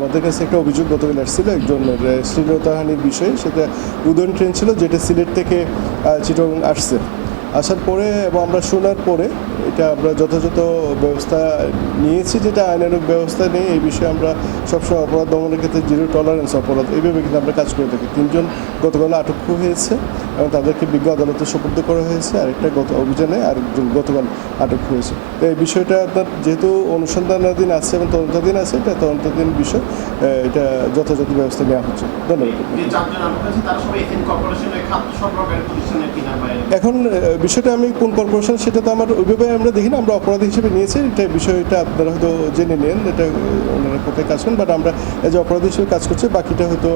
আমাদের কাছে একটা অভিযোগ গতকাল আসছিল, একজন শ্লীলতাহানির বিষয়ে, সেটা উদয়ন ট্রেন ছিল, যেটা সিলেট থেকে চিটং আসছে। আসার পরে এবং আমরা শোনার পরে এটা আমরা যথাযথ ব্যবস্থা নিয়েছি যেটা আইনানুক ব্যবস্থা নেই। এই বিষয়ে আমরা সবসময় অপরাধ দমনের ক্ষেত্রে জিরো টলারেন্স অপরাধ এইভাবে কিন্তু আমরা কাজ করে থাকি। তিনজন গতকাল আটক হয়েছে এবং তাদেরকে বিজ্ঞ আদালতে সুপর্দ করা হয়েছে। আরেকটা গত অভিযানে আরেকজন গতকাল আটক হয়েছে। তো এই বিষয়টা আপনার যেহেতু অনুসন্ধানাধীন আছে এবং তদন্তাধীন আছে এটা তদন্তাধীন বিষয়। এটা যথাযথ ব্যবস্থা নেওয়া হচ্ছে। ধন্যবাদ। এখানে বিষয়টা আমি কোন কর্পোরেশন সেটা তো আমার ওইভাবে আমরা দেখি না, আমরা অপরাধ হিসেবে নিয়েছি এটা বিষয়টা আপনারা হয়তো জেনে নেন, এটা ওনারা কোথায় কাজ করেন বাট আমরা যে অপরাধ হিসেবে কাজ করছি, বাকিটা হয়তো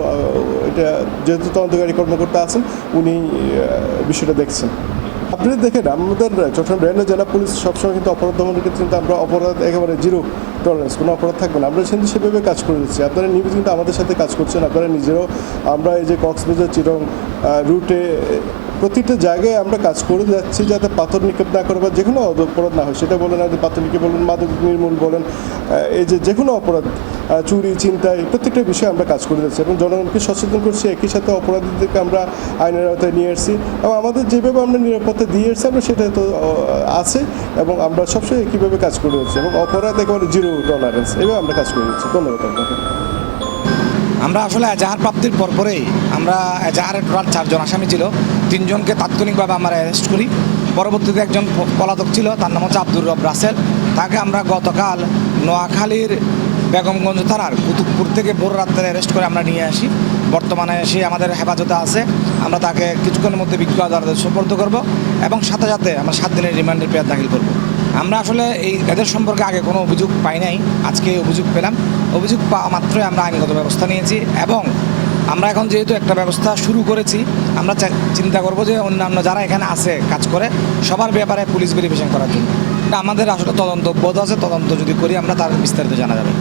এটা যেহেতু তদন্তকারী কর্মকর্তা আছেন, উনি বিষয়টা দেখছেন। আপনি দেখেন, আমাদের চট্টগ্রাম রেলওয়ে জেলা পুলিশ সবসময় কিন্তু অপরাধ দমনের ক্ষেত্রে কিন্তু আমরা অপরাধ একেবারে জিরো টলারেন্স কোনো অপরাধ থাকবে না। আমরা কিন্তু সেভাবে কাজ করে দিচ্ছি। আপনারা নিয়মিত কিন্তু আমাদের সাথে কাজ করছেন, আপনারা নিজেরাও, আমরা এই যে কক্সবাজার, চিরং রুটে প্রতিটা জায়গায় আমরা কাজ করে যাচ্ছি যাতে পাথর নিক্ষেপ না করে বা যে কোনো অপরাধ না হয়। সেটা বলেন আপনি পাথর নিক্ষেপ বলেন, মাদক নির্মূল বলেন এই যে যে কোনো অপরাধ চুরি চিন্তায় প্রত্যেকটা বিষয়ে আমরা কাজ করে যাচ্ছি এবং জনগণকে সচেতন করছি, একই সাথে অপরাধীদেরকে আমরা আইনের আওতায় নিয়ে এসেছি এবং আমাদের যেভাবে আমরা নিরাপত্তা দিয়ে এসেছি, আমরা সেটা তো আছে এবং আমরা সবসময় একইভাবে কাজ করে যাচ্ছি এবং অপরাধ একেবারে জিরো টলারেন্স এভাবে আমরা কাজ করে যাচ্ছি। ধন্যবাদ আপনাকে। আমরা আসলে এজাহার প্রাপ্তির পরপরেই আমরা এজাহারের টোটাল চারজন আসামি ছিল। তিনজনকে তাৎক্ষণিকভাবে আমরা অ্যারেস্ট করি। পরবর্তীতে একজন পলাতক ছিল, তার নাম হচ্ছে আব্দুর রব রাসেল। তাকে আমরা গতকাল নোয়াখালীর বেগমগঞ্জ থানার কুতুবপুর থেকে ভোর রাত্রে অ্যারেস্ট করে আমরা নিয়ে আসি। বর্তমানে সে আমাদের হেফাজতে আছে। আমরা তাকে কিছুক্ষণের মধ্যে বিজ্ঞ আদালতে সুপর্দ করব এবং সাথে সাথে আমরা সাত দিনের রিমান্ডের পেয়ার দাখিল করব। আমরা আসলে এই এদের সম্পর্কে আগে কোনো অভিযোগ পাই নাই। আজকে অভিযোগ পেলাম। অভিযোগ পাওয়া মাত্রই আমরা আইনগত ব্যবস্থা নিয়েছি এবং আমরা এখন যেহেতু একটা ব্যবস্থা শুরু করেছি, আমরা চিন্তা করব যে অন্যান্য যারা এখানে আছে কাজ করে, সবার ব্যাপারে পুলিশ ভেরিফিকেশন করার জন্য। আমাদের আসলে তদন্ত বোধ আছে, তদন্ত যদি করি আমরা তার বিস্তারিত জানা যাবে।